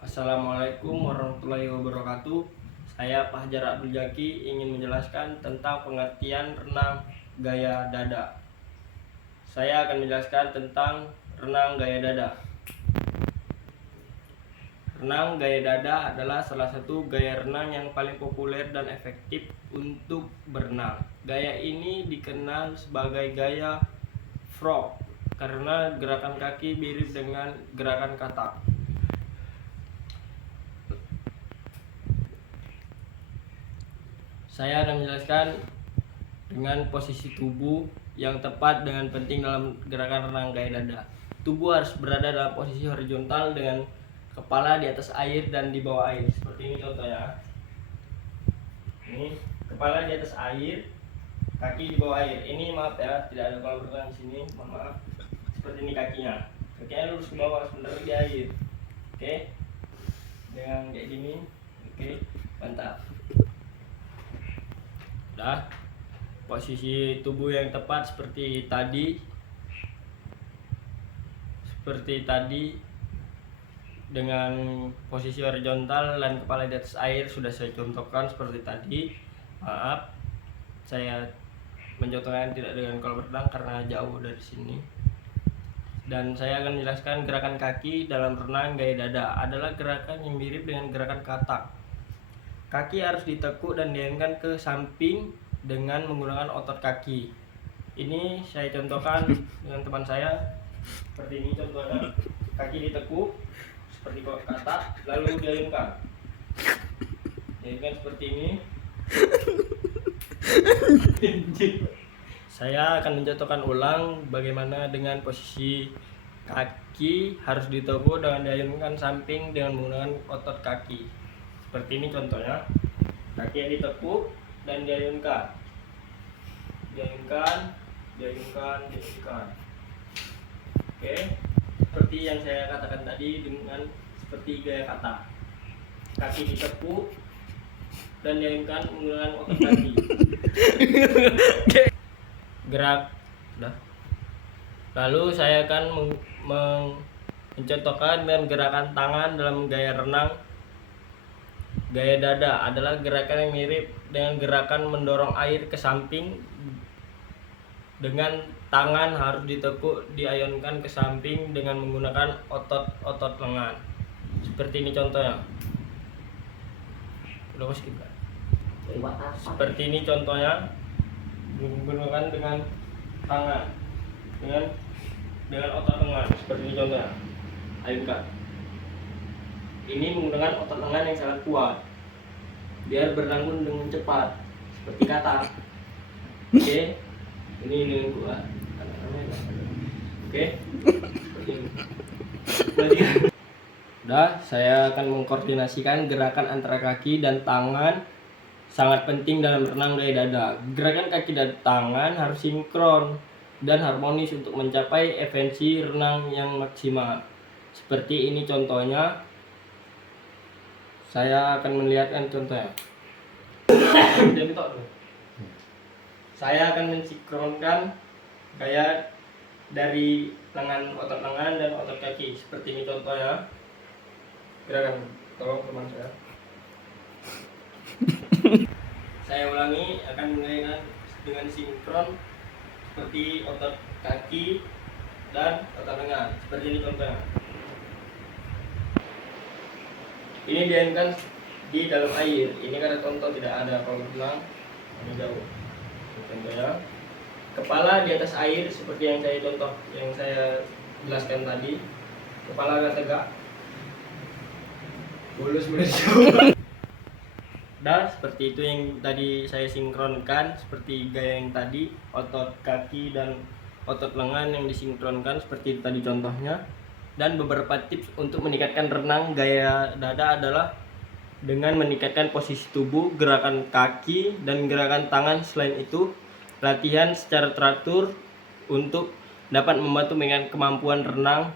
Assalamualaikum warahmatullahi wabarakatuh. Saya Pak Hajar Abdul Jaki ingin menjelaskan tentang pengertian renang gaya dada. Saya akan menjelaskan tentang renang gaya dada. Renang gaya dada adalah salah satu gaya renang yang paling populer dan efektif untuk berenang. Gaya ini dikenal sebagai gaya frog karena gerakan kaki mirip dengan gerakan katak. Saya akan menjelaskan dengan posisi tubuh yang tepat dengan penting dalam gerakan renang gaya dada. Tubuh harus berada dalam posisi horizontal dengan kepala di atas air dan di bawah air. Seperti ini contohnya. Ini kepala di atas air, kaki di bawah air. Ini maaf ya, tidak ada kolam renang di sini. Mohon maaf. Seperti ini kakinya. Kakinya lurus ke bawah sebentar di air. Oke. Dengan kayak gini. Oke, mantap. Udah, posisi tubuh yang tepat seperti tadi dengan posisi horizontal dan kepala di atas air sudah saya contohkan seperti tadi. Maaf, saya mencontohkan tidak dengan kolam renang karena jauh dari sini. Dan saya akan menjelaskan gerakan kaki dalam renang gaya dada adalah gerakan yang mirip dengan gerakan katak. Kaki harus ditekuk dan diayunkan ke samping dengan menggunakan otot kaki. Ini saya contohkan dengan teman saya. Seperti ini contohnya. Kaki ditekuk seperti katak, lalu diayunkan. Diayunkan seperti ini. Saya akan mencontohkan ulang bagaimana dengan posisi kaki harus ditekuk dengan diayunkan samping dengan menggunakan otot kaki. Seperti ini contohnya, kaki yang ditekuk dan diayunkan, diayunkan. Oke, seperti yang saya katakan tadi dengan seperti gaya kata, kaki ditekuk dan diayunkan menggunakan otot kaki. Gerak, dah. Lalu saya akan mencontohkan dengan gerakan tangan dalam gaya renang. Gaya dada adalah gerakan yang mirip dengan gerakan mendorong air ke samping dengan tangan harus ditekuk, diayunkan ke samping dengan menggunakan otot-otot lengan. Seperti ini contohnya. Seperti ini contohnya, menggunakan dengan tangan, dengan otot lengan. Seperti ini contohnya. Ayunkan. Ini menggunakan otot lengan yang sangat kuat biar berenang dengan cepat seperti katak. Oke, ini dengan kuat. Oke, seperti ini. Udah, saya akan mengkoordinasikan gerakan antara kaki dan tangan. Sangat penting dalam renang gaya dada. Gerakan kaki dan tangan harus sinkron dan harmonis untuk mencapai efisiensi renang yang maksimal. Seperti ini contohnya. Saya akan melihatkan contohnya. Saya akan mensinkronkan gaya dari otot lengan dan otot kaki. Seperti ini contohnya. Gerakan, tolong teman saya. Saya ulangi, akan mulai dengan sinkron seperti otot kaki dan otot lengan. Seperti ini contohnya. Ini diayunkan di dalam air. Ini karena contoh tidak ada kolam renang, ini jauh. Contohnya, kepala di atas air seperti yang saya jelaskan tadi. Kepala agak tegak, bulus jauh. Dan seperti itu yang tadi saya sinkronkan, seperti gaya yang tadi, otot kaki dan otot lengan yang disinkronkan seperti tadi contohnya. Dan beberapa tips untuk meningkatkan renang gaya dada adalah dengan meningkatkan posisi tubuh, gerakan kaki, dan gerakan tangan. Selain itu, latihan secara teratur untuk dapat membantu dengan kemampuan renang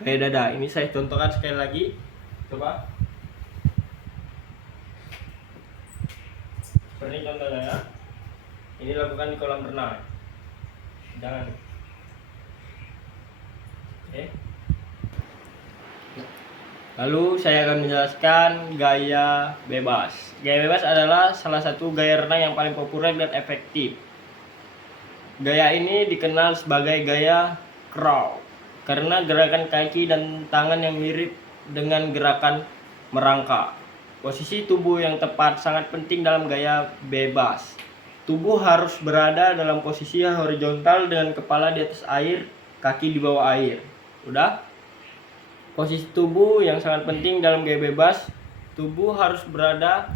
gaya dada. Ini saya contohkan sekali lagi. Coba. Seperti contohnya ya. Ini lakukan di kolam renang. Jangan. Oke. Lalu saya akan menjelaskan gaya bebas. Gaya bebas adalah salah satu gaya renang yang paling populer dan efektif. Gaya ini dikenal sebagai gaya crawl karena gerakan kaki dan tangan yang mirip dengan gerakan merangkak. Posisi tubuh yang tepat sangat penting dalam gaya bebas. Tubuh harus berada dalam posisi horizontal dengan kepala di atas air, kaki di bawah air. Udah? Posisi tubuh yang sangat penting dalam gaya bebas, tubuh harus berada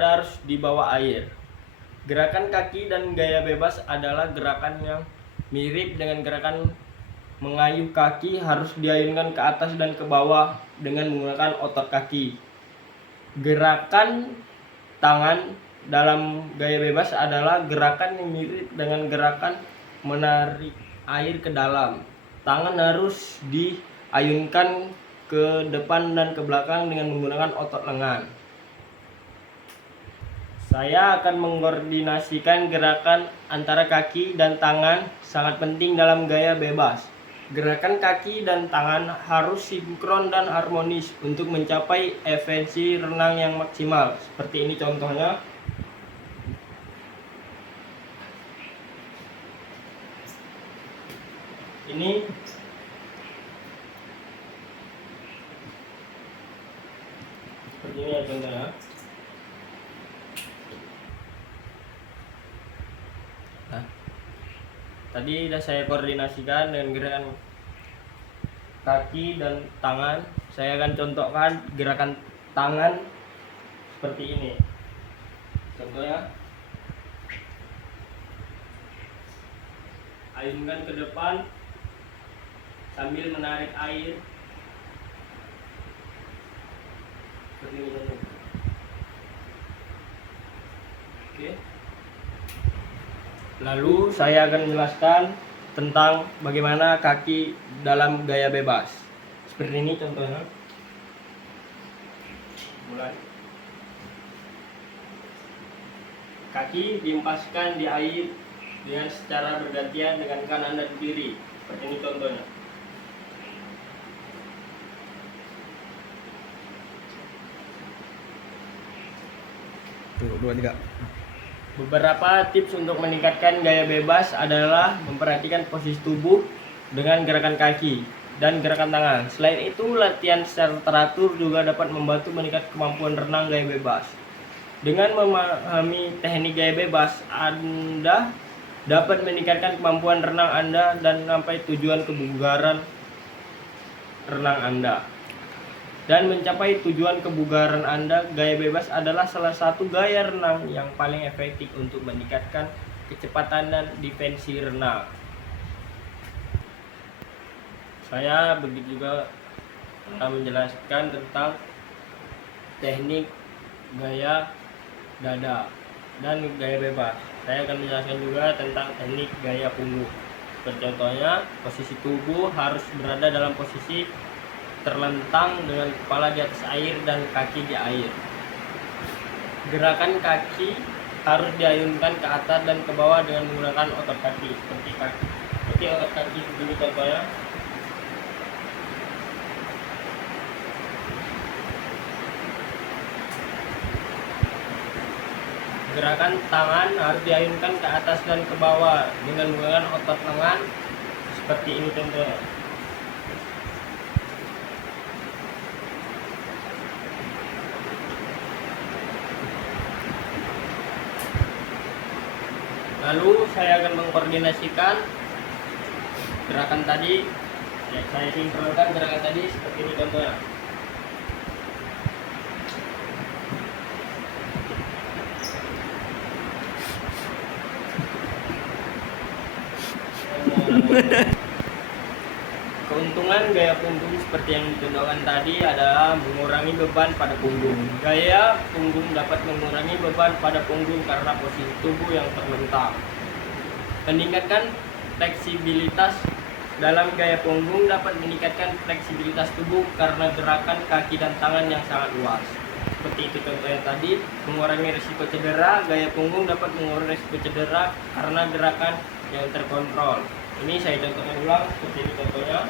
harus di bawah air. Gerakan kaki dan gaya bebas adalah gerakan yang mirip dengan gerakan mengayuh kaki, harus diayunkan ke atas dan ke bawah dengan menggunakan otot kaki. Gerakan tangan dalam gaya bebas adalah gerakan yang mirip dengan gerakan menarik air ke dalam. Tangan harus diayunkan ke depan dan ke belakang dengan menggunakan otot lengan. Saya akan mengkoordinasikan gerakan antara kaki dan tangan, sangat penting dalam gaya bebas. Gerakan kaki dan tangan harus sinkron dan harmonis untuk mencapai efisiensi renang yang maksimal. Seperti ini contohnya. Ini seperti ini ya contohnya. Nah, tadi sudah saya koordinasikan dengan gerakan kaki dan tangan. Saya akan contohkan gerakan tangan seperti ini. Contohnya, ayunkan ke depan sambil menarik air seperti ini. Oke. Lalu saya akan menjelaskan tentang bagaimana kaki dalam gaya bebas. Seperti ini contohnya. Mulai. Kaki diempaskan di air dengan secara bergantian dengan kanan dan kiri. Seperti ini contohnya. Tuh, 2, 3. Beberapa tips untuk meningkatkan gaya bebas adalah memperhatikan posisi tubuh dengan gerakan kaki dan gerakan tangan. Selain itu, latihan secara teratur juga dapat membantu meningkatkan kemampuan renang gaya bebas. Dengan memahami teknik gaya bebas, Anda dapat meningkatkan kemampuan renang Anda dan sampai tujuan kebugaran renang Anda. Dan mencapai tujuan kebugaran Anda, gaya bebas adalah salah satu gaya renang yang paling efektif untuk meningkatkan kecepatan dan defensi renang. Saya begitu juga menjelaskan tentang teknik gaya dada dan gaya bebas. Saya akan menjelaskan juga tentang teknik gaya punggung. Contohnya, posisi tubuh harus berada dalam posisi terlentang dengan kepala di atas air dan kaki di air. Gerakan kaki harus diayunkan ke atas dan ke bawah dengan menggunakan otot kaki seperti otot kaki begini contohnya. Gerakan tangan harus diayunkan ke atas dan ke bawah dengan menggunakan otot lengan seperti ini contohnya. Lalu saya akan mengkoordinasikan gerakan tadi. Ya, saya sinkronkan gerakan tadi seperti ini contohnya. Keuntungan gaya punggung seperti yang dicontohkan tadi adalah mengurangi beban pada punggung. Gaya punggung dapat mengurangi beban pada punggung karena posisi tubuh yang terlentang. Meningkatkan fleksibilitas dalam gaya punggung dapat meningkatkan fleksibilitas tubuh karena gerakan kaki dan tangan yang sangat luas. Seperti itu contohnya tadi, mengurangi risiko cedera. Gaya punggung dapat mengurangi risiko cedera karena gerakan yang terkontrol. Ini saya contohkan ulang seperti ini contohnya.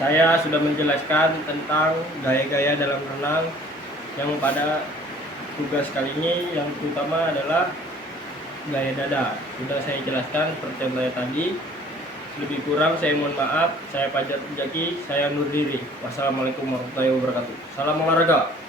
Saya sudah menjelaskan tentang gaya-gaya dalam renang yang pada tugas kali ini yang terutama adalah gaya dada. Sudah saya jelaskan seperti contohnya tadi. Lebih kurang saya mohon maaf. Saya Fajar Jaki, saya undur diri. Wassalamualaikum warahmatullahi wabarakatuh. Salam olahraga.